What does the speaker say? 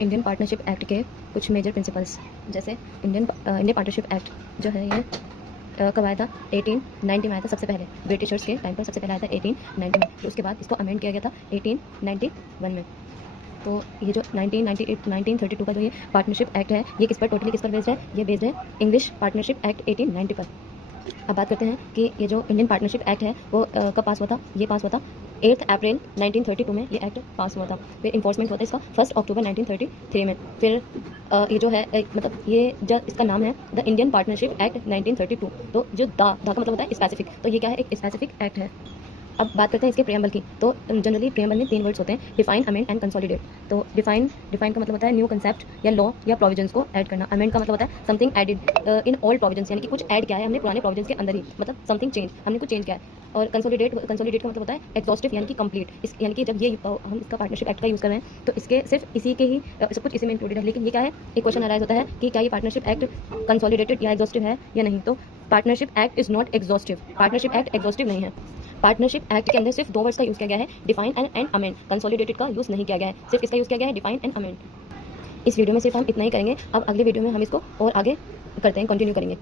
Indian partnership act के कुछ major principles, जैसे इंडियन पार्टनरशिप एक्ट जो है ये कब आया था? 1890 में आया था सबसे पहले, ब्रिटिशर्स के टाइम पर सबसे पहले आया था 1890 में। फिर उसके बाद इसको अमेंड किया गया था 1891 में। तो ये जो 1932 का जो ये पार्टनरशिप एक्ट है, ये किस पर बेस्ड है? ये बेस्ड है इंग्लिश पार्टनरशिप एक्ट 1890 पर। अब बात करते हैं कि ये जो इंडियन पार्टनरशिप एक्ट है वो कब पास हुआ था? ये पास हुआ था 8 अप्रैल 1932 में ये एक्ट पास हुआ था। फिर इन्फोर्समेंट होता है इसका 1 अक्टूबर 1933 में। फिर ये जो है मतलब ये जो इसका नाम है द इंडियन पार्टनरशिप एक्ट 1932। तो जो दा का मतलब होता है स्पेसिफिक, तो ये क्या है? एक स्पेसिफिक एक्ट है। अब बात करते हैं इसके प्रियम्बल की। तो जनरली प्रियम्बल में 3 वर्ड्स होते हैं, डिफाइन, अमेंड एंड कंसोलिडेट। तो डिफाइन का मतलब होता है न्यू कंसेप्ट या लॉ या प्रोविजंस को ऐड करना। अमेंड का मतलब होता है something added in all provisions, यानी कि कुछ ऐड किया है हमने पुराने प्रोविजंस के अंदर ही, मतलब समथिंग चेंज, हमने कुछ चेंज किया है। और कंसोलिडेट का मतलब होता है एग्जॉस्टिव, यानी कि कंप्लीट। यानी कि जब ये हम इसका पार्टनरशिप एक्ट का यूज़ कर रहे हैं तो इसके सिर्फ इसी के ही सब कुछ इसी में इंक्लूडेड है। लेकिन ये क्या है? एक क्वेश्चन अराइज होता है कि क्या ये पार्टनरशिप एक्ट कंसोलिडेटेड या एग्जॉस्टिव है या नहीं। तो partnership act is not exhaustive, partnership act exhaustive नहीं है। पार्टनरशिप एक्ट के अंदर सिर्फ 2 वर्ड्स का यूज़ किया गया है, डिफाइन एंड अमेंड। कंसोलिडेटेड का यूज़ नहीं किया गया है, सिर्फ इसका यूज़ किया गया है डिफाइन एंड अमेंड। इस वीडियो में सिर्फ हम इतना ही करेंगे। अब अगले वीडियो में हम इसको और आगे करते हैं, कंटिन्यू करेंगे।